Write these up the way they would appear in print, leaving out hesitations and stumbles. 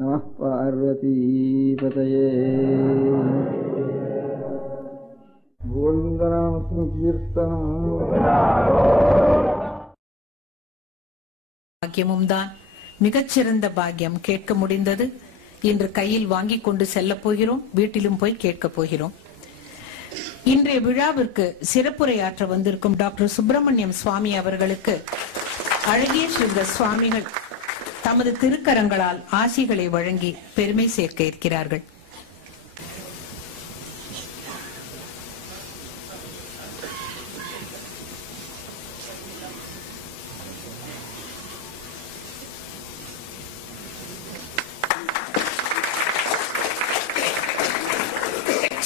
नमः पार्वतीपतये। गोविन्दनाम संकीर्तनम् பாக்கியமும்தான் மிகச்சிறந்த பாக்கியம். கேட்க முடிந்தது. இன்று கையில் வாங்கி கொண்டு செல்ல போகிறோம், வீட்டிலும் போய் கேட்க போகிறோம். இன்றைய விழாவிற்கு சிறப்புரையாற்ற வந்திருக்கும் டாக்டர் சுப்பிரமணியம் சுவாமி அவர்களுக்கு அழகிய ஸ்ரீந்த சுவாமிகள் தமது திருக்கரங்களால் ஆசிகளை வழங்கி பெருமை சேர்க்க இருக்கிறார்கள்.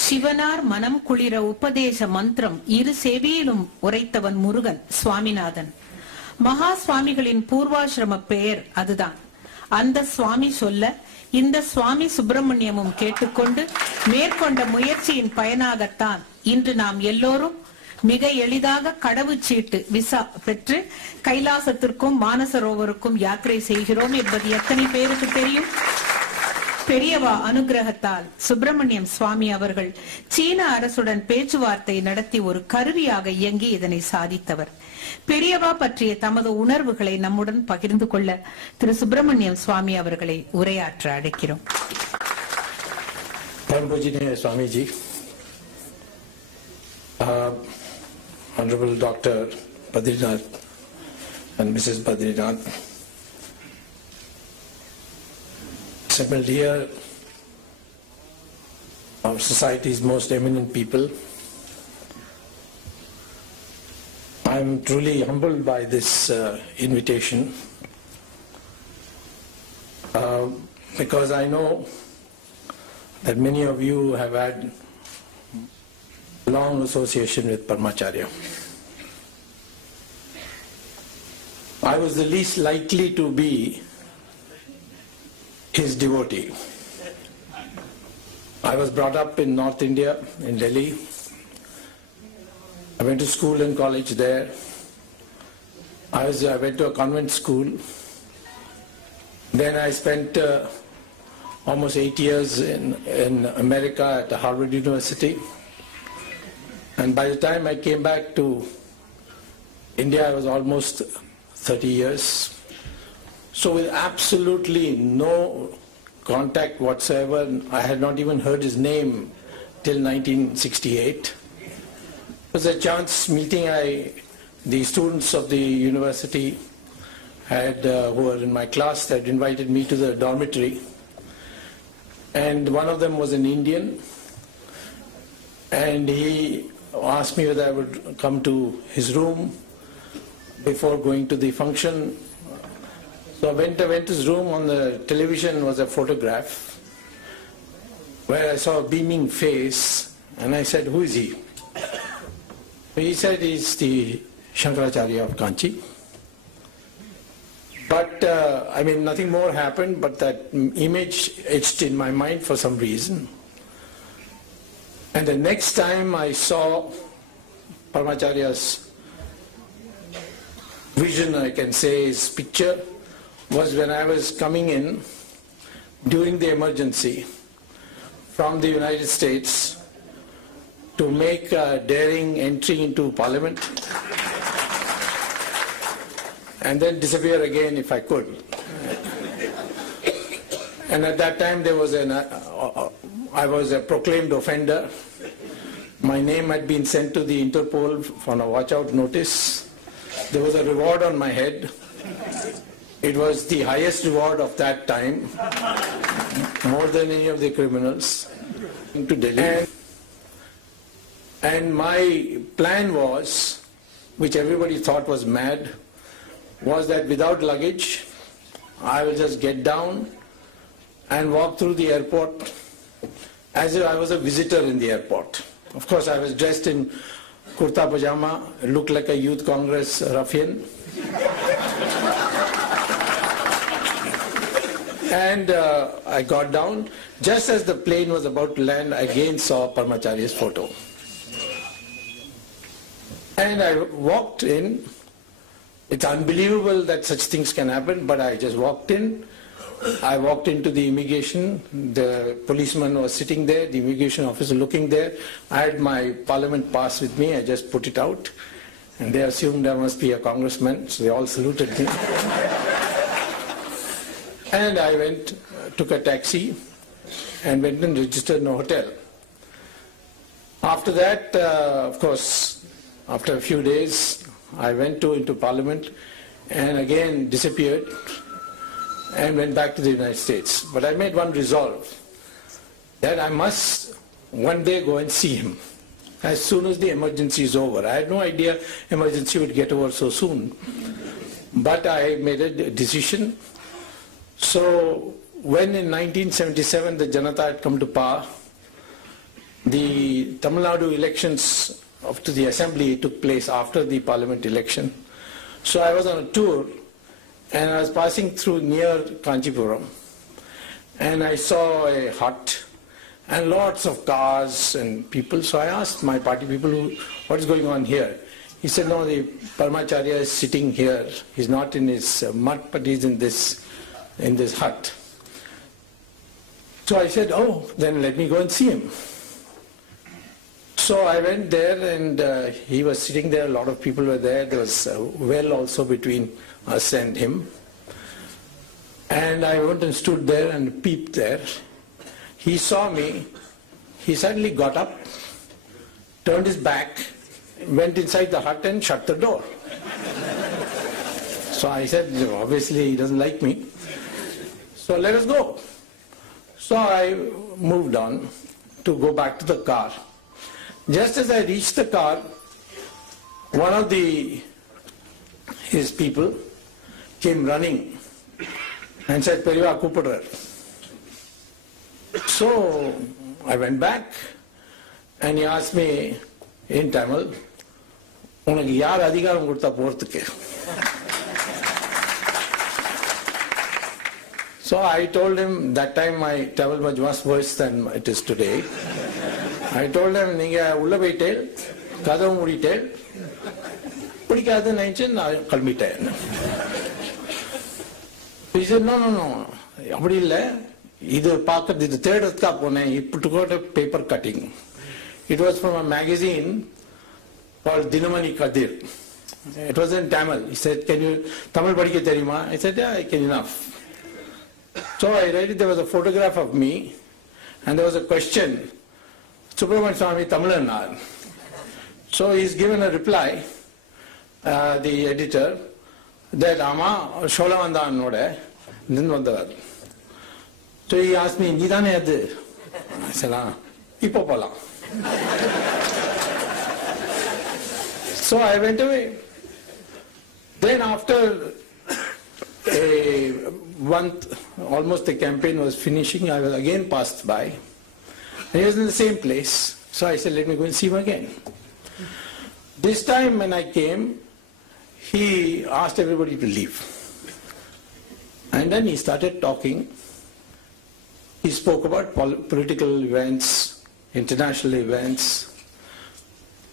சிவனார் மனம் குளிர உபதேச மந்திரம் இரு செவியிலும் உரைத்தவன் முருகன் சுவாமிநாதன். மகா சுவாமிகளின் பூர்வாசிரம பெயர் அதுதான். அந்த சுவாமி சொல்ல இந்த சுவாமி சுப்பிரமணியமும் கேட்டுக்கொண்டு மேற்கொண்ட முயற்சியின் பயனாகத்தான் இன்று நாம் எல்லோரும் மிக எளிதாக கடவுச்சீட்டு விசா பெற்று கைலாசத்திற்கும் மானசரோவருக்கும் யாத்திரை செய்கிறோம் என்பது எத்தனை பேருக்கு தெரியும்? பெரியவா அனுகிரகத்தால் சுப்பிரமணியம் சுவாமி அவர்கள் சீன அரசுடன் பேச்சுவார்த்தை நடத்தி ஒரு கருவியாக இயங்கி இதனை சாதித்தவர். பெரியவா பற்றிய தமது உணர்வுகளை நம்முடன் பகிர்ந்து கொள்ள திரு சுப்பிரமணியம் சுவாமி அவர்களை உரையாற்ற அழைக்கிறோம். Swamiji, Honorable Dr. Badrinath and Mrs. Badrinath, assembled here, our society's most eminent people, I am truly humbled by this invitation because I know that many of you have had long association with Paramacharya. I was the least likely to be his devotee. I was brought up in North India, in Delhi. I went to school and college there. I went to a convent school. Then I spent almost 8 years in America at Harvard University. And by the time I came back to India, I was almost 30 years. So with absolutely no contact whatsoever, I had not even heard his name till 1968. It was a chance meeting. The students of the university who were in my class had invited me to the dormitory. And one of them was an Indian. And he asked me whether I would come to his room before going to the function. So I went to his room. On the television was a photograph where I saw a beaming face, and I said, "Who is he?" He said he's the Shankaracharya of Kanchi. But nothing more happened, but that image etched in my mind for some reason. And the next time I saw Paramacharya's vision, I can say his picture, was when I was coming in during the emergency from the United States to make a daring entry into Parliament and then disappear again if I could. And at that time I was a proclaimed offender. My name had been sent to the Interpol for a watch out notice. There was a reward on my head. It was the highest reward of that time, more than any of the criminals, to Delhi. And my plan was, which everybody thought was mad, was that without luggage, I will just get down and walk through the airport as if I was a visitor in the airport. Of course, I was dressed in kurta pajama, looked like a youth congress ruffian. And I got down. Just as the plane was about to land, I again saw Paramacharya's photo. And I walked in. It's unbelievable that such things can happen, but I just walked in, I walked into the immigration, the policeman was sitting there, the immigration officer looking there. I had my parliament pass with me, I just put it out, and they assumed I must be a congressman, so they all saluted me. And I went, took a taxi, and went and registered in a hotel. After that, of course, after a few days, I went into Parliament, and again disappeared, and went back to the United States. But I made one resolve, that I must one day go and see him as soon as the emergency is over. I had no idea emergency would get over so soon. But I made a decision. So when in 1977 the Janata had come to power, the Tamil Nadu elections to the assembly took place after the parliament election. So I was on a tour, and I was passing through near Kanchipuram, and I saw a hut and lots of cars and people. So I asked my party people, what is going on here? He said, no, the Paramacharya is sitting here. He's not in his mud, but he's in this hut. So I said, oh, then let me go and see him. So I went there, and he was sitting there. A lot of people were there. There was a well also between us and him. And I went and stood there and peeped there. He saw me. He suddenly got up, turned his back, went inside the hut and shut the door. So I said, obviously he doesn't like me. So let us go. So I moved on to go back to the car. Just as I reached the car, one of his people came running and said, Periva Kupadar. So I went back, and he asked me in Tamil, "Unakku yaar adhikaram kodutha poradhukku?" So I told him, that time my Tamil was much worse than it is today. I told him, "Ninga ulla poitel, kadavu muditel, pidikadhu nenichu na kalmitten." He said, no, appadi illa. Idu third pone. He took out a paper cutting. It was from a magazine called Dinamani Kadir. It was in Tamil. He said, "Can you Tamil padikka theriyuma?" I said, "Yeah, I can enough." So I read it. There was a photograph of me, and there was a question, Subramanian Swami Tamilanar. So he's given a reply, the editor, that Ama Sholavandan Node, Nindvandavar. So he asked me, Nidane Adu? I said, Ipopala. So I went away. Then after a month, almost the campaign was finishing, I was again passed by. And he was in the same place. So I said, let me go and see him again. This time when I came, he asked everybody to leave. And then he started talking. He spoke about political events, international events,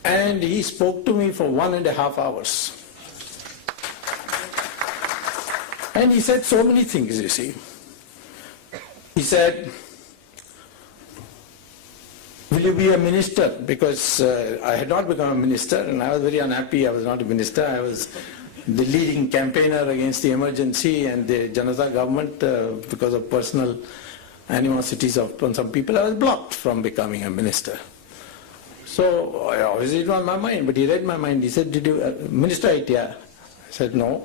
and he spoke to me for 1.5 hours. And he said so many things, you see. He said, will you be a minister? Because I had not become a minister, and I was very unhappy I was not a minister. I was the leading campaigner against the emergency and the Janata government because of personal animosities of some people. I was blocked from becoming a minister. So obviously it was on my mind, but he read my mind. He said, did you minister idea? I said, no.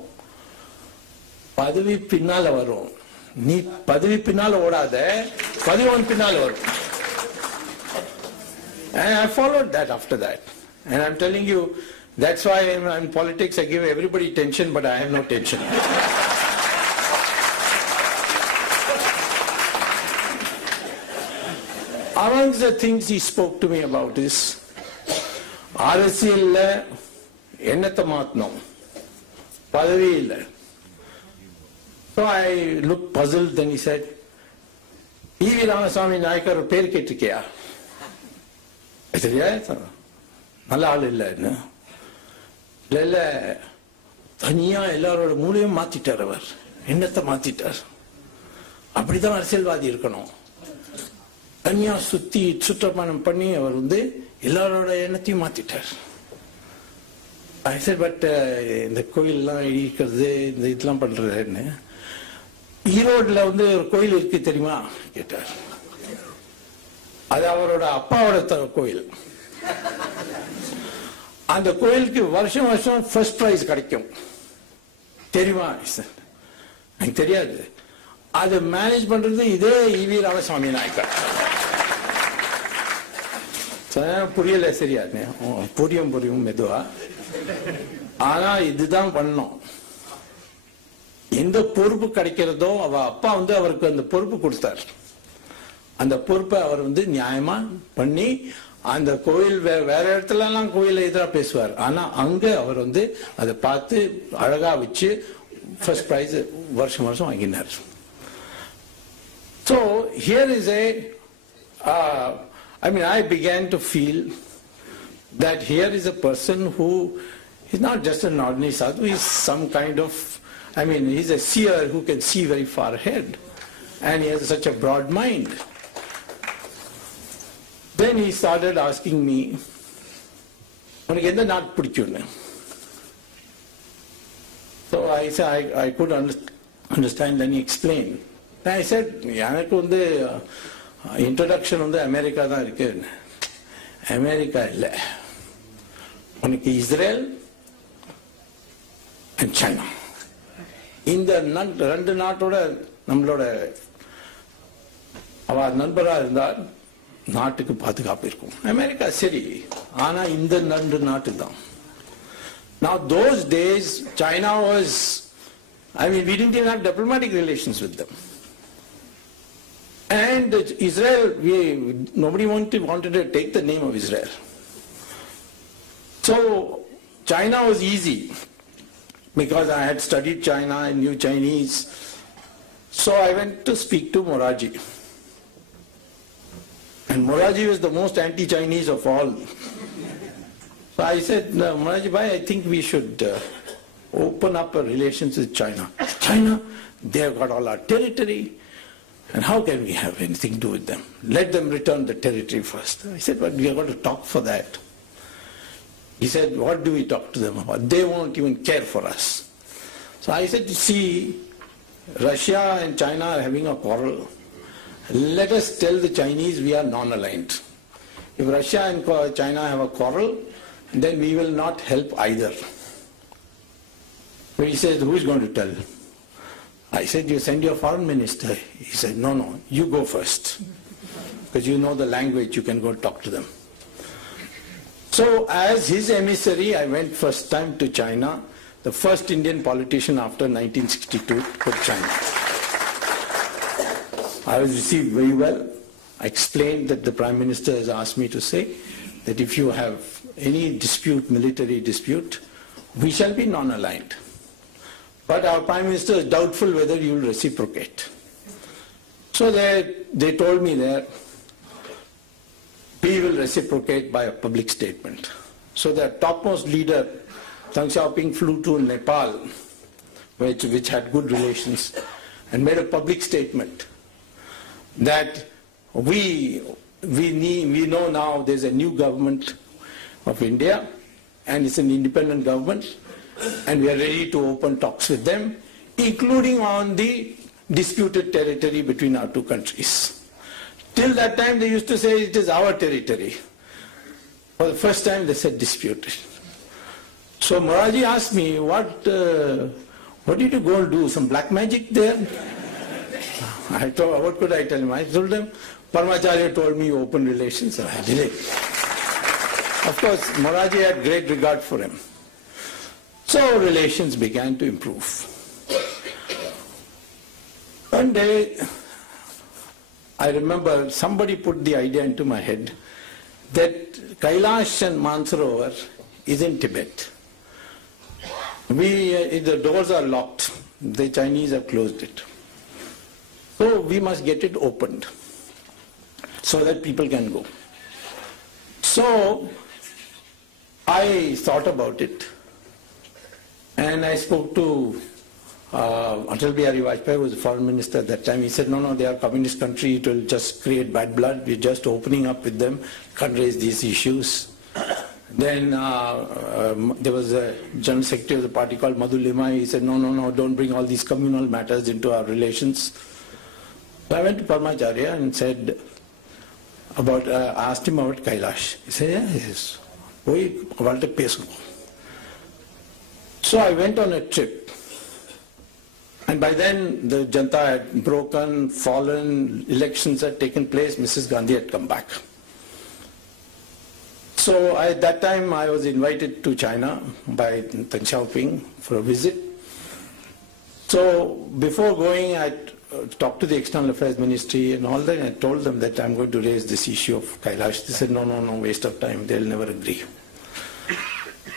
Padavi pinnala varum. Nee padavi pinnala odade, padavi pinnala varum. And I followed that after that. And I'm telling you, that's why in politics I give everybody tension, but I have no tension. Amongst the things he spoke to me about is, Arasiyalla ennatha maatnom, padavi illa. So I looked puzzled, then he said, E.V. Ramaswamy Nayakar per kettikya? I said, yeah, nalla aal illa enna. Illa thaniya ellaroda moolayum maatittar avar. Ennatha maatittar. அப்படிதான் அரசியல்வாதி இருக்கணும். தனியா சுத்தி சுற்றப்பயணம் பண்ணி அவர் எல்லாரோட எண்ணத்தையும் மாத்திட்டார். I said, but இந்த கோயிலெல்லாம் இடிக்கிறது இந்த இதெல்லாம் பண்றதுன்னு ஈரோடுல ஒரு கோயில் இருக்கு தெரியுமா கேட்டார். அது அவரோட அப்பாவோட கோயில். அந்த கோயிலுக்கு வருஷம் வருஷம் ஃபர்ஸ்ட் பிரைஸ் கிடைக்கும் தெரியுமா? எனக்கு தெரியாது. அதை மேனேஜ் பண்றது இதே ஈவி ராமசாமி நாயக்கர். புரியல சரியா? புரியும் மெதுவா. ஆனா இதுதான் பண்ணோம். எந்த பொறுப்பு கிடைக்கிறதோ அவ அப்பா அவருக்கு அந்த பொறுப்பு கொடுத்தார். அந்த பொறுப்பை அவர் நியாயமா பண்ணி அந்த கோயில் வேற இடத்துல எல்லாம் கோயில எதிராக பேசுவார். ஆனா அங்க அவர் அதை பார்த்து அழகா வச்சு ஃபர்ஸ்ட் பிரைஸ் வருஷம் வருஷம் வாங்கினார். So here is I began to feel that here is a person who is not just an ordinary sadhu, he is some kind of, he is a seer who can see very far ahead, and he has such a broad mind. Then he started asking me, "Unakku endha naat pidikum?" So I said I could understand. Then he explained. Then I said, "Yanakku introduction America தான் இருக்கு." America இல்ல, உனக்கு Israel and China, இந்த ரெண்டு நாட்டோட நம்மளோட அவ நண்பரா இருந்தால் நாட்டுக்கு பாதுகாப்பு இருக்கும். அமெரிக்கா சரி, ஆனா இந்த ரெண்டு நாட்டு தான். Now those days China was, we didn't even have diplomatic relations with them. And Israel, nobody wanted to take the name of Israel. So China was easy because I had studied China and knew Chinese. So I went to speak to Moraji. And Moraji was the most anti-Chinese of all. So I said, Moraji bhai, I think we should open up our relations with China. China, they have got all our territory. And how can we have anything to do with them? Let them return the territory first. I said, but we have got to talk for that. He said, what do we talk to them about? They won't even care for us. So I said, see, Russia and China are having a quarrel. Let us tell the Chinese we are non-aligned. If Russia and China have a quarrel, then we will not help either. But he said, who is going to tell? I said, you send your foreign minister. He said, no, you go first. Because you know the language, you can go talk to them. So as his emissary, I went first time to China, the first Indian politician after 1962 to China. I was received very well. I explained that the Prime Minister has asked me to say that if you have any dispute, military dispute, we shall be non-aligned. But our Prime Minister is doubtful whether you will reciprocate. So they told me that we will reciprocate by a public statement. So the topmost leader, Deng Xiaoping, flew to Nepal, which had good relations, and made a public statement that we know now there's a new government of India, and it's an independent government, and we are ready to open talks with them, including on the disputed territory between our two countries. Till that time they used to say it is our territory. For the first time they said disputed. So Moraji asked me, what did you go and do? Some black magic there? I told, what could I tell him? I told him, Paramacharya told me open relations, and I did it. Of course, Moraji had great regard for him. So relations began to improve. One day, I remember somebody put the idea into my head that Kailash and Mansarovar is in Tibet. The doors are locked. The Chinese have closed it. So we must get it opened so that people can go. So I thought about it, and I spoke to Atal Bihari Vajpayee was the foreign minister at that time. He said, no, they are a communist country. It will just create bad blood. We're just opening up with them. Can't raise these issues. Then there was a general secretary of the party called Madhu Limai. He said, no, don't bring all these communal matters into our relations. So I went to Paramacharya and said, asked him about Kailash. He said, yes. So I went on a trip. And by then the Janta had broken, fallen, elections had taken place, Mrs. Gandhi had come back. So at that time I was invited to China by Deng Xiaoping for a visit. So before going, I talked to the External Affairs Ministry and all that, and I told them that I'm going to raise this issue of Kailash. They said, no, waste of time, they'll never agree.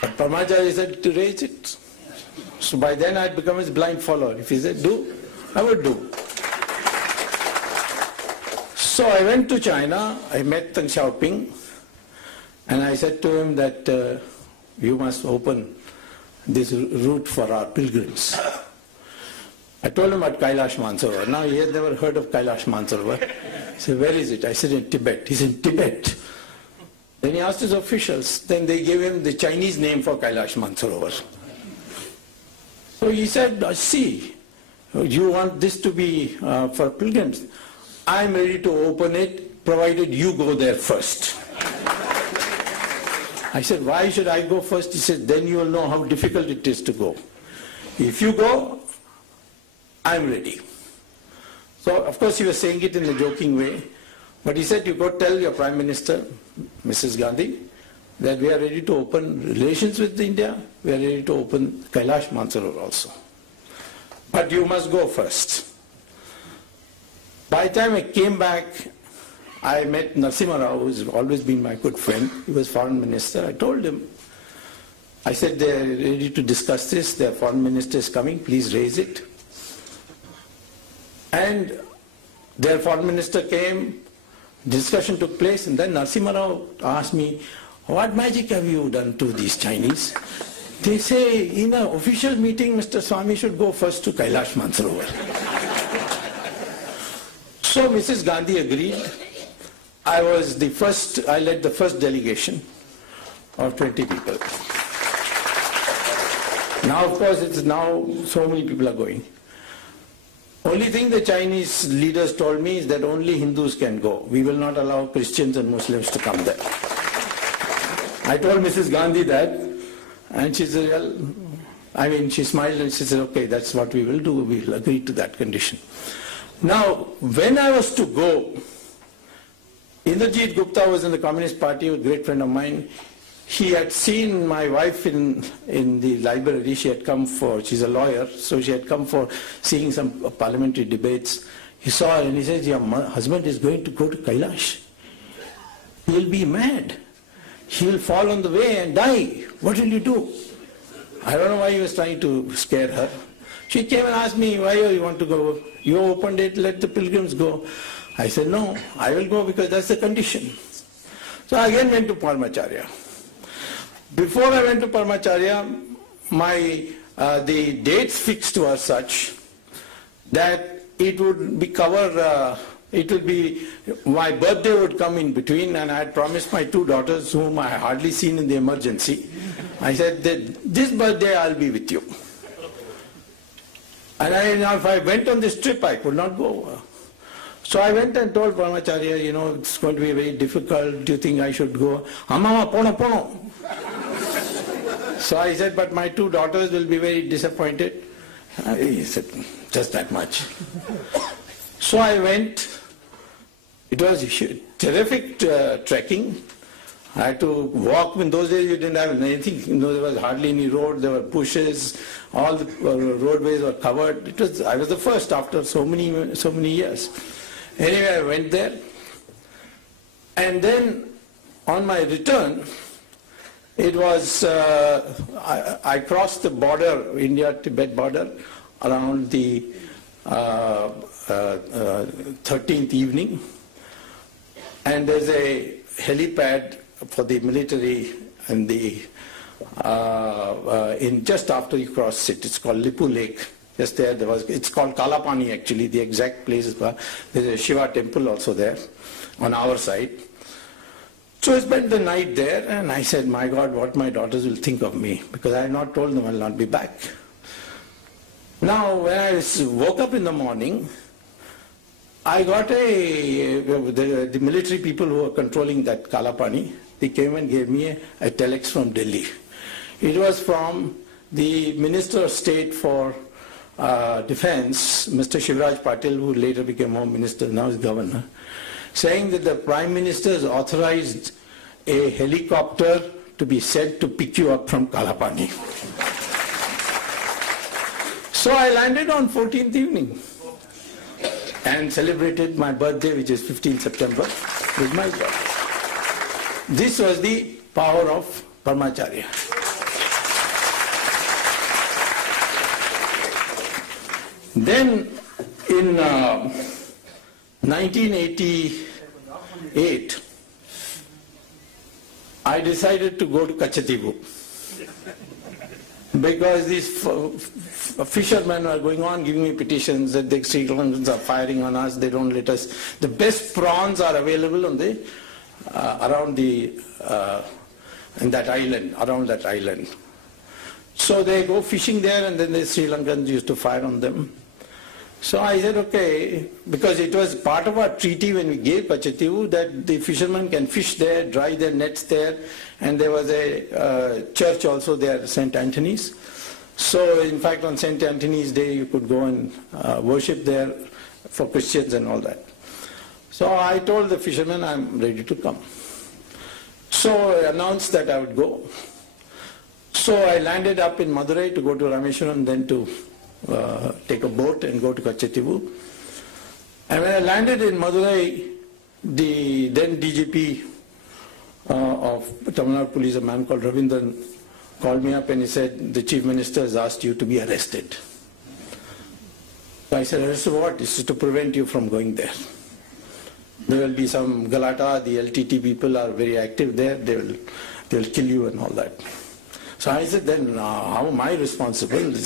But Paramacharya said to raise it. So by then I'd become his blind follower. If he said do, I would do. So I went to China, I met Deng Xiaoping, and I said to him that you must open this route for our pilgrims. I told him about Kailash Mansarovar. Now he had never heard of Kailash Mansarovar. He said, where is it? I said, in Tibet. He said, Tibet. Then he asked his officials. Then they gave him the Chinese name for Kailash Mansarovar. So he said, see, you want this to be for pilgrims. I'm ready to open it, provided you go there first. I said, why should I go first? He said, then you will know how difficult it is to go. If you go, I'm ready. So, of course, he was saying it in a joking way. But he said, you go tell your Prime Minister, Mrs. Gandhi, that we are ready to open relations with India. We are ready to open Kailash Mansarovar also. But you must go first. By the time I came back, I met Narasimha Rao, who's always been my good friend. He was foreign minister. I told him, I said, they're ready to discuss this. Their foreign minister is coming. Please raise it. And their foreign minister came, discussion took place, and then Narasimha Rao asked me, what magic have you done to these Chinese? They say, in an official meeting, Mr. Swami should go first to Kailash Mansarovar. So Mrs. Gandhi agreed. I led the first delegation of 20 people. Now, of course, so many people are going. Only thing the Chinese leaders told me is that only Hindus can go. We will not allow Christians and Muslims to come there. I told Mrs. Gandhi that, and she said, well, she smiled and she said, okay, that's what we will do. We will agree to that condition. Now, when I was to go, Indrajit Gupta was in the Communist Party, a great friend of mine. He had seen my wife in the library. She had come she's a lawyer, so she had come for seeing some parliamentary debates. He saw her and he says, your husband is going to go to Kailash. He'll be mad. He'll fall on the way and die. What will you do? I don't know why he was trying to scare her. She came and asked me, why you want to go? You opened it, let the pilgrims go. I said, no, I will go because that's the condition. So I again went to Paramacharya. Before I went to Paramacharya, the dates fixed were such that it would be my birthday would come in between, and I had promised my two daughters, whom I had hardly seen in the emergency. I said that this birthday I'll be with you. And if I went on this trip, I could not go. So I went and told Paramacharya, it's going to be very difficult. Do you think I should go? Amma, pono. So I said, but my two daughters will be very disappointed. He said, just that much. So I went. It was terrific trekking. I had to walk. In those days, you didn't have anything. There was hardly any road. There were bushes. All the roadways were covered. I was the first after so many years. Anyway, I went there. And then on my return, it was, I crossed the border, India-Tibet border, around the 13th evening. And there's a helipad for the military and just after you cross it. It's called Lippu Lake. just there. It's called Kalapani actually, the exact place is, there's a Shiva temple also there on our side. So I spent the night there, and I said, my God, what my daughters will think of me, because I had not told them I'll not be back. Now, when I woke up in the morning, I got the military people who were controlling that Kalapani, they came and gave me a telex from Delhi. It was from the Minister of State for Defense, Mr. Shivraj Patil, who later became Home Minister, now is Governor, saying that the Prime Minister has authorized a helicopter to be sent to pick you up from Kalapani. So I landed on 14th evening and celebrated my birthday, which is 15th September, with my daughter. This was the power of Paramacharya. Then in 1988, I decided to go to Kachatibu because these fishermen are going on giving me petitions that the Sri Lankans are firing on us, they don't let us. The best prawns are available on the around in that island, around that island. So they go fishing there, and then the Sri Lankans used to fire on them. So I said, okay, because it was part of our treaty when we gave Kachativu that the fishermen can fish there, dry their nets there, and there was a church also there, St. Anthony's. So in fact on St. Anthony's Day you could go and worship there for Christians and all that. So I told the fishermen I'm ready to come. So I announced that I would go. So I landed up in Madurai to go to Rameshwaram, then to take a boat and go to Kachativu. And when I landed in Madurai, the then DGP of Tamil Nadu Police, a man called Ravindran, called me up and he said, the Chief Minister has asked you to be arrested. So I said, arrested what? This is to prevent you from going there. There will be some Galata, the LTT people are very active there, they'll kill you and all that. So I said, then how am I responsible?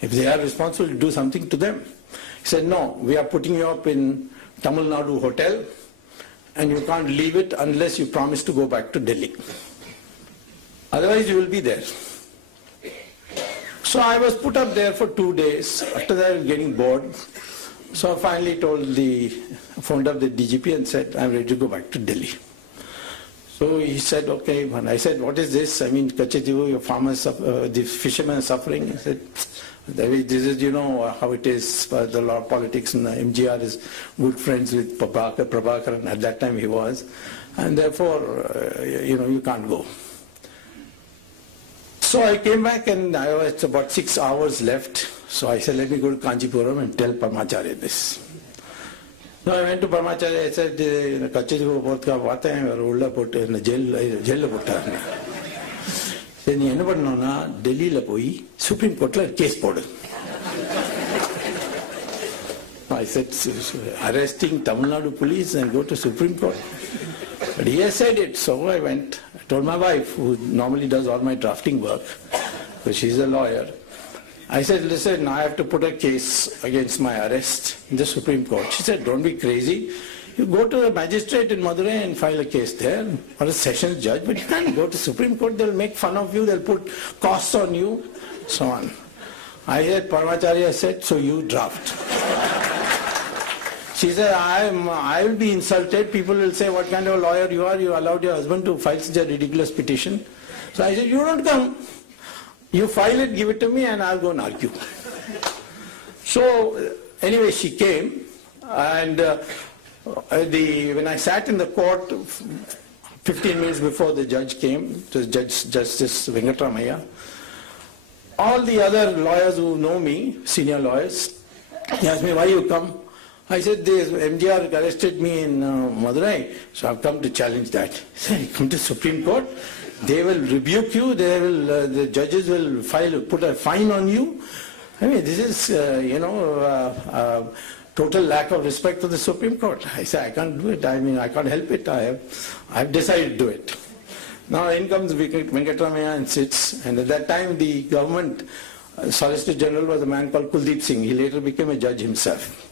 If they are responsible, do something to them. He said, no, we are putting you up in Tamil Nadu hotel and you can't leave it unless you promise to go back to Delhi. Otherwise you will be there. So I was put up there for 2 days. After that I was getting bored. So I finally phoned up the DGP and said, I'm ready to go back to Delhi. So he said, okay. And I said, what is this? I mean, Kachativu, your farmers, the fishermen are suffering. He said, this is, you know, how it is, the law of politics, and MGR is good friends with Prabhakaran. At that time he was. And therefore, you can't go. So I came back and I was about 6 hours left. So I said, let me go to Kanchipuram and tell Paramacharya this. So I went to Paramacharya, I said, Kachativu Portka Vata and Ulla put in the jail putta. Then he never know Delhi la poi Supreme Court la case podu. I said, arresting Tamil Nadu police and go to Supreme Court. But he has said it, so I went. I told my wife, who normally does all my drafting work, because she's a lawyer. I said, listen, I have to put a case against my arrest in the Supreme Court. She said, don't be crazy. You go to a magistrate in Madurai and file a case there, or a sessions judge, but you can't go to Supreme Court. They'll make fun of you, they'll put costs on you, so on. I said, Paramacharya said, so you draft. She said, I will be insulted. People will say, what kind of a lawyer you are? You allowed your husband to file such a ridiculous petition. So I said, you don't come. You file it, give it to me, and I'll go and argue. So anyway, she came, and when I sat in the court, 15 minutes before the judge came, it was Justice Venkatramaiah, all the other lawyers who know me, senior lawyers, he asked me, why you come? I said, MGR arrested me in Madurai, so I've come to challenge that. He said, you come to Supreme Court? They will rebuke you, the judges will put a fine on you. I mean, this is, total lack of respect for the Supreme Court. I said, I can't do it. I mean, I can't help it. I've decided to do it. Now in comes Venkatramaiah and sits, and at that time the government Solicitor General was a man called Kuldeep Singh. He later became a judge himself.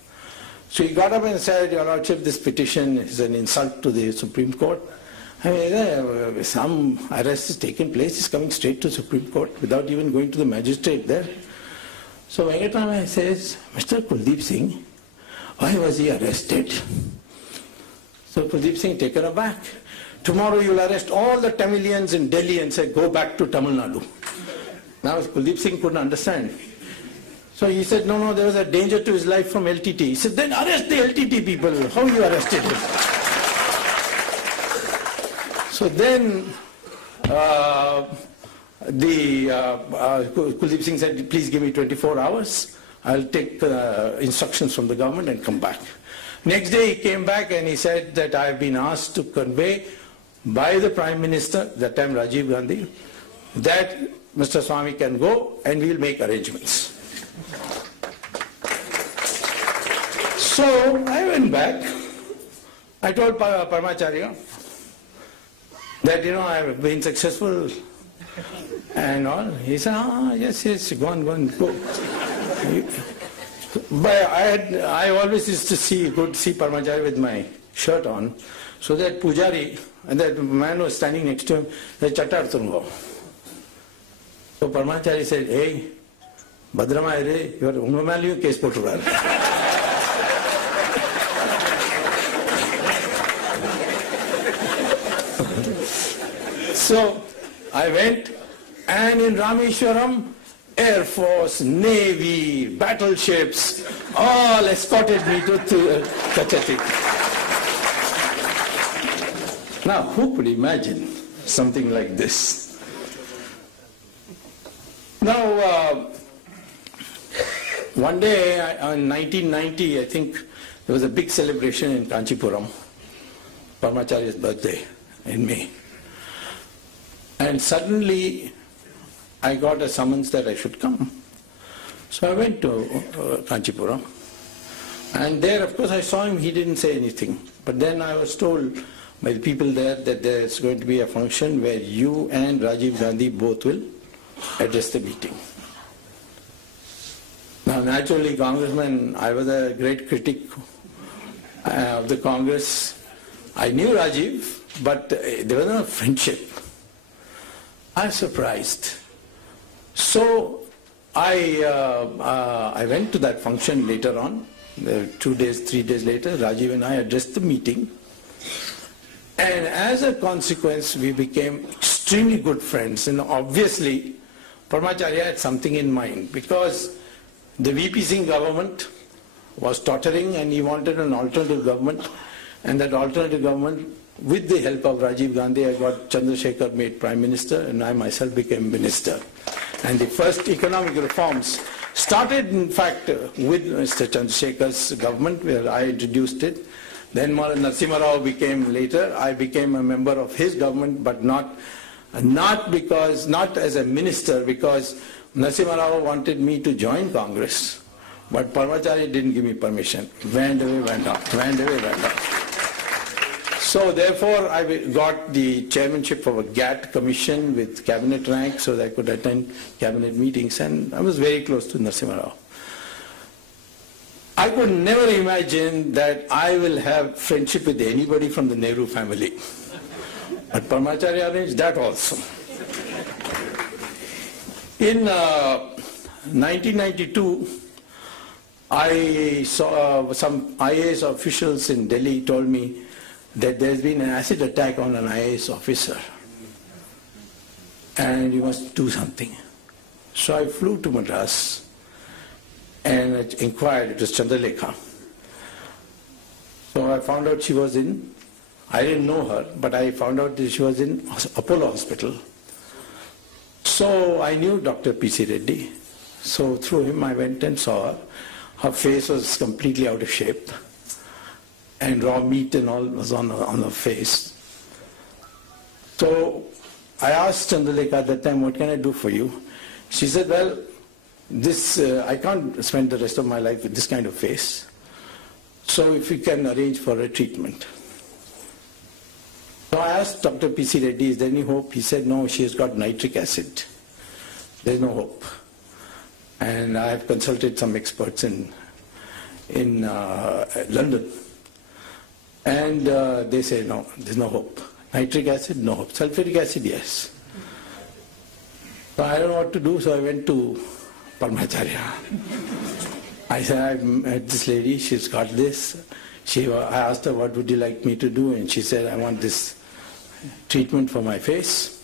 So he got up and said, Your Lordship, this petition is an insult to the Supreme Court. I mean, some arrest is taking place, he's coming straight to Supreme Court without even going to the magistrate there. So Venkatramaya says, Mr. Kuldeep Singh, why was he arrested? So Kuldeep Singh taken aback. Tomorrow you'll arrest all the Tamilians in Delhi and say, go back to Tamil Nadu. Now Kuldeep Singh couldn't understand. So he said, no, there was a danger to his life from LTT. He said, then arrest the LTT people. How you arrested him? So then Kuldeep Singh said, please give me 24 hours. I'll take instructions from the government and come back. Next day he came back and he said that I have been asked to convey by the Prime Minister, that time Rajiv Gandhi, that Mr. Swami can go and we'll make arrangements. So I went back. I told Paramacharya that, I have been successful and all. He said, yes, go on, go. But I always used to see Paramacharya with my shirt on, so that Pujari, and that man was standing next to him, said, Chattar Tungo. So Paramacharya said, hey, Bhadrama, you are ungamaliyu case poturar. So I went, and in Rameshwaram, Air Force, Navy, battleships, all escorted me to Kachati. Now, who could imagine something like this? Now, one day, in 1990, I think, there was a big celebration in Kanchipuram, Paramacharya's birthday in May. And suddenly, I got a summons that I should come. So I went to Kanchipuram. And there, of course, I saw him, he didn't say anything. But then I was told by the people there that there's going to be a function where you and Rajiv Gandhi both will address the meeting. Now, naturally, Congressman, I was a great critic of the Congress. I knew Rajiv, but there was no friendship. I was surprised. So I went to that function later on, 2 days, 3 days later. Rajiv and I addressed the meeting. And as a consequence, we became extremely good friends. And obviously, Paramacharya had something in mind, because the VP Singh government was tottering and he wanted an alternative government. And that alternative government, with the help of Rajiv Gandhi, I got Chandrasekhar made Prime Minister and I myself became Minister. And the first economic reforms started, in fact, with Mr. Chandrasekhar's government, where I introduced it. Then Narasimha Rao became later. I became a member of his government, but not as a minister, because Narasimha Rao wanted me to join Congress, but Paramacharya didn't give me permission. Went away, went out. So therefore, I got the chairmanship of a GATT commission with cabinet rank, so that I could attend cabinet meetings, and I was very close to Narasimha Rao. I could never imagine that I will have friendship with anybody from the Nehru family. But Paramacharya arranged that also. In 1992, I saw some IAS officials in Delhi told me that there's been an acid attack on an IAS officer and you must do something. So I flew to Madras and I inquired. It was Chandralekha. So I found out she was I didn't know her, but I found out that she was in Apollo Hospital. So I knew Dr. P.C. Reddy. So through him I went and saw her. Her face was completely out of shape, and raw meat and all was on her face. So I asked Chandralekha at that time, what can I do for you? She said, well, I can't spend the rest of my life with this kind of face. So if you can arrange for a treatment. So I asked Dr. P.C. Reddy, is there any hope? He said, no, she has got nitric acid. There's no hope. And I have consulted some experts in London. And they say, no, there's no hope. Nitric acid, no hope. Sulfuric acid, yes. So I don't know what to do, so I went to Parmacharya. I said, I met this lady, she's got this. I asked her, what would you like me to do? And she said, I want this treatment for my face.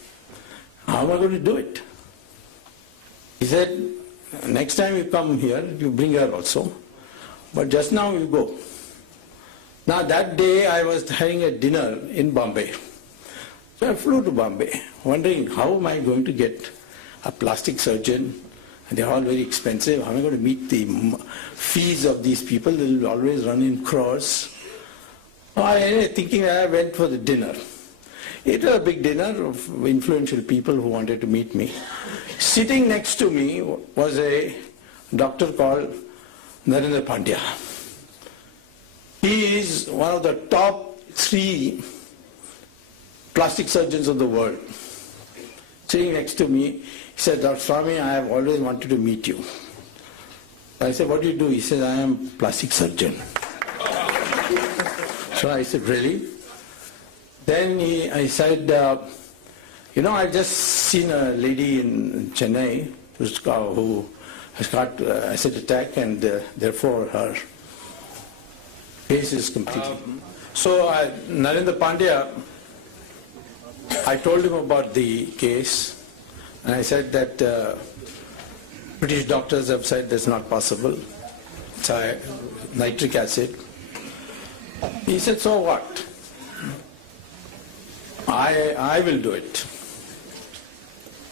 How am I going to do it? He said, next time you come here, you bring her also. But just now you go. Now that day I was having a dinner in Bombay. So I flew to Bombay, wondering how am I going to get a plastic surgeon, and they're all very expensive. How am I going to meet the fees of these people? They will always run in crores. Anyway, thinking I went for the dinner. It was a big dinner of influential people who wanted to meet me. Sitting next to me was a doctor called Narendra Pandya. He is one of the top 3 plastic surgeons of the world. Sitting next to me, he said, Dr. Swami, I have always wanted to meet you. I said, what do you do? He said, I am a plastic surgeon. So I said, really? Then I said, I've just seen a lady in Chennai who has got acid attack, and therefore her face is completely... So Narendra Pandya, I told him about the case, and I said that British doctors have said that's not possible. It's nitric acid. He said, so what? I will do it.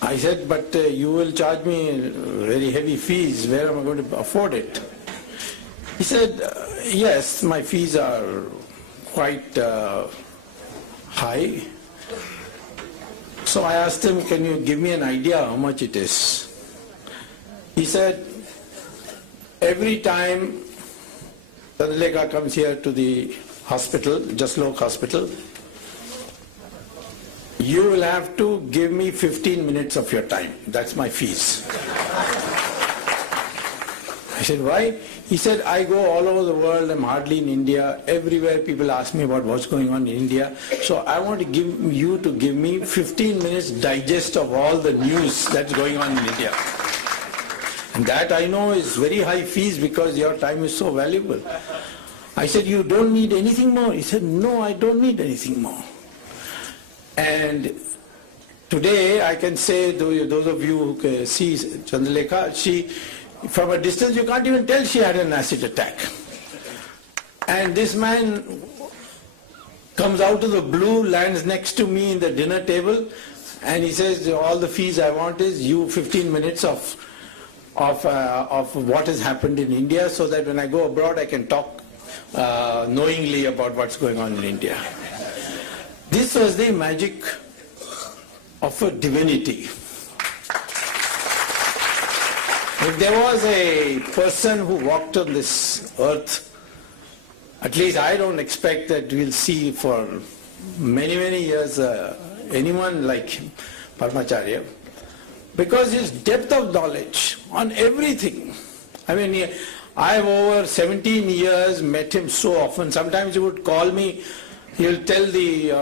I said, but you will charge me very heavy fees. Where am I going to afford it? He said, yes, my fees are quite high. So I asked him, can you give me an idea how much it is? He said, every time Chandrelekha comes here to the hospital, Jaslok Hospital, you will have to give me 15 minutes of your time. That's my fees. I said, why? He said, I go all over the world, I'm hardly in India. Everywhere people ask me about what's going on in India. So I want to give you to give me 15 minutes digest of all the news that's going on in India. And that I know is very high fees because your time is so valuable. I said, you don't need anything more? He said, no, I don't need anything more. And today I can say, those of you who can see Chandrelekha, from a distance you can't even tell she had an acid attack. And this man comes out of the blue, lands next to me in the dinner table, and he says, all the fees I want is you 15 minutes of what has happened in India, so that when I go abroad I can talk knowingly about what's going on in India. This was the magic of a divinity. If there was a person who walked on this earth, at least I don't expect that we'll see for many, many years anyone like him, Parmacharya, because his depth of knowledge on everything. I mean, I've over 17 years met him so often. Sometimes he would call me, he'll tell the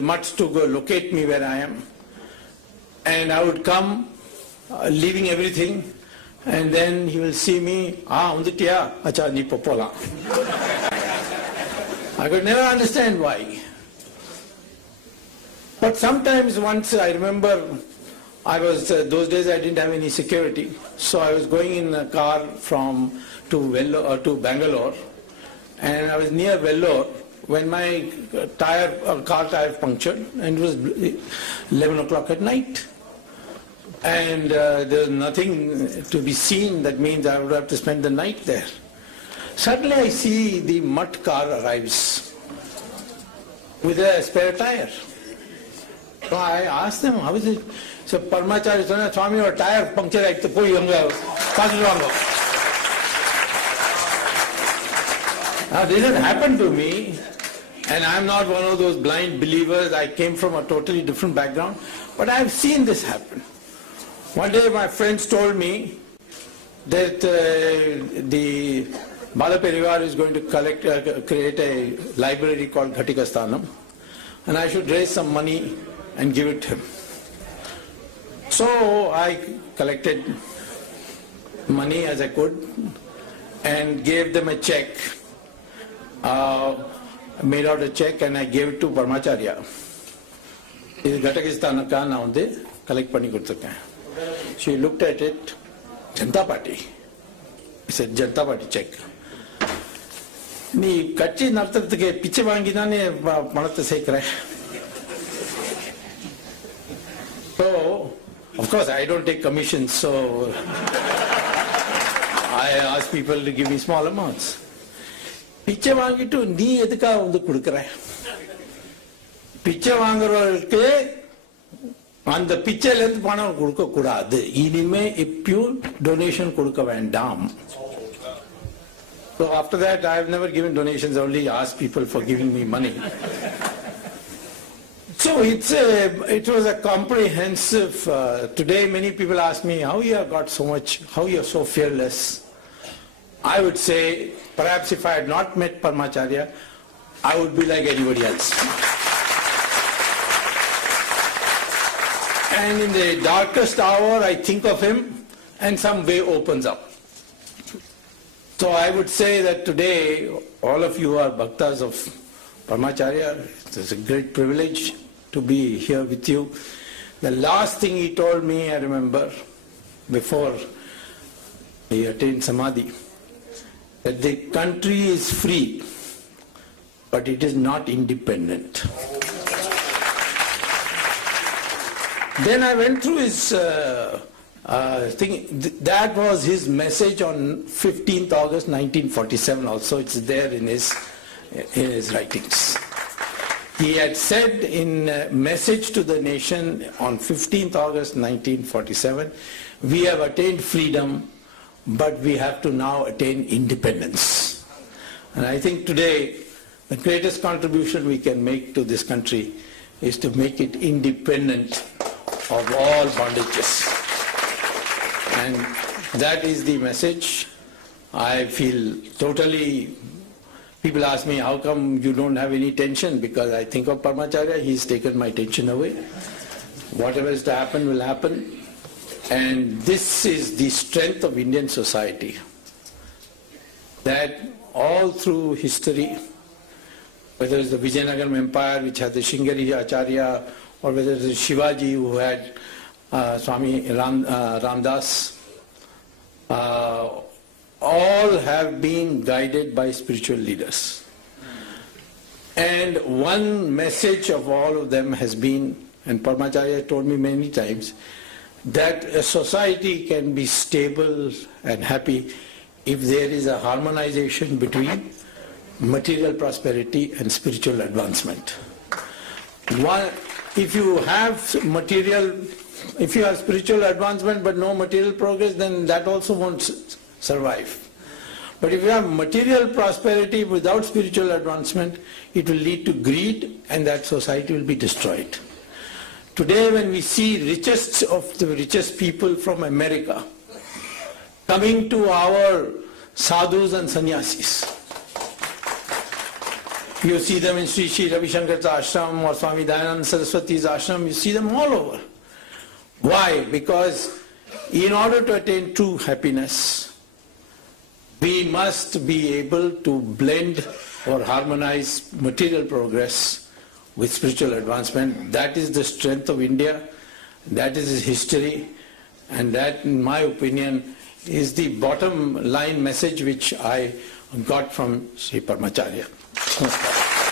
mutts to go locate me where I am. And I would come, leaving everything, and then he will see me, unditiya, acha ni popola. I could never understand why. But sometimes once I remember, those days I didn't have any security, so I was going in a car to Bangalore, and I was near Vellore when my car tire punctured, and it was 11 o'clock at night. And there's nothing to be seen, that means I would have to spend the night there. Suddenly I see the mutt car arrives with a spare tire. So I asked them, how is it? So Parmacharya said, Swami, your tire punctured like the poi hanga. Now this had happened to me, and I'm not one of those blind believers. I came from a totally different background, but I've seen this happen. One day my friends told me that the Bala Parivar is going to create a library called Ghatikasthanam, and I should raise some money and give it to him. So I collected money as I could and gave them a check, made out a check, and I gave it to Parmacharya. This Ghatikasthanam ka na unde collect panni koduthukken. She looked at it, Janata Party. I said, Janata Party check. நீ கட்சி நடத்துறதுக்கு பிச்சை வாங்கி தானே பணத்தை சேர்க்கிற. So, of course, I don't take commissions, so I ask people to give me small amounts. பிச்சை வாங்கிட்டு நீ எதுக்காக வந்து கொடுக்கிற? பிச்சை வாங்குறவர்களுக்கு அந்த பிச்சையில இருந்து பணம் கொடுக்க கூடாது. இனிமே இப்பயும் டொனேஷன் கொடுக்க வேண்டாம். So after that, I have never given donations, only asked people for giving me money. So it was a comprehensive, today many people ask me, how you have got so much, how you are so fearless. I would say, perhaps if I had not met Parmacharya, I would be like anybody else. And in the darkest hour, I think of him, and some way opens up. So I would say that today, all of you are bhaktas of Parmacharya. It's a great privilege to be here with you. The last thing he told me, I remember, before he attained Samadhi, that the country is free, but it is not independent. Then I went through his thing. That was his message on 15th August 1947 also. It's there in his writings. He had said in a message to the nation on 15th August 1947, we have attained freedom, but we have to now attain independence. And I think today the greatest contribution we can make to this country is to make it independent of all bondages. And that is the message. I feel totally, people ask me, how come you don't have any tension? Because I think of Parmacharya, he's taken my tension away. Whatever is to happen will happen. And this is the strength of Indian society. That all through history, whether it's the Vijayanagaram Empire, which had the Shingari Acharya, or whether it's Shivaji, who had Swami Ramdas, all have been guided by spiritual leaders. And one message of all of them has been, and Parmacharya told me many times, that a society can be stable and happy if there is a harmonization between material prosperity and spiritual advancement. If you have spiritual advancement but no material progress, then that also won't survive. But if you have material prosperity without spiritual advancement, it will lead to greed, and that society will be destroyed. Today when we see richest of the richest people from America coming to our sadhus and sannyasis, you see them in Sri Ravi Shankar's ashram or Swami Dayananda Saraswati's ashram, you see them all over. Why? Because in order to attain true happiness, we must be able to blend or harmonize material progress with spiritual advancement. That is the strength of India, that is its history, and that, in my opinion, is the bottom line message which I got from Sri Parmacharya. Namaskar.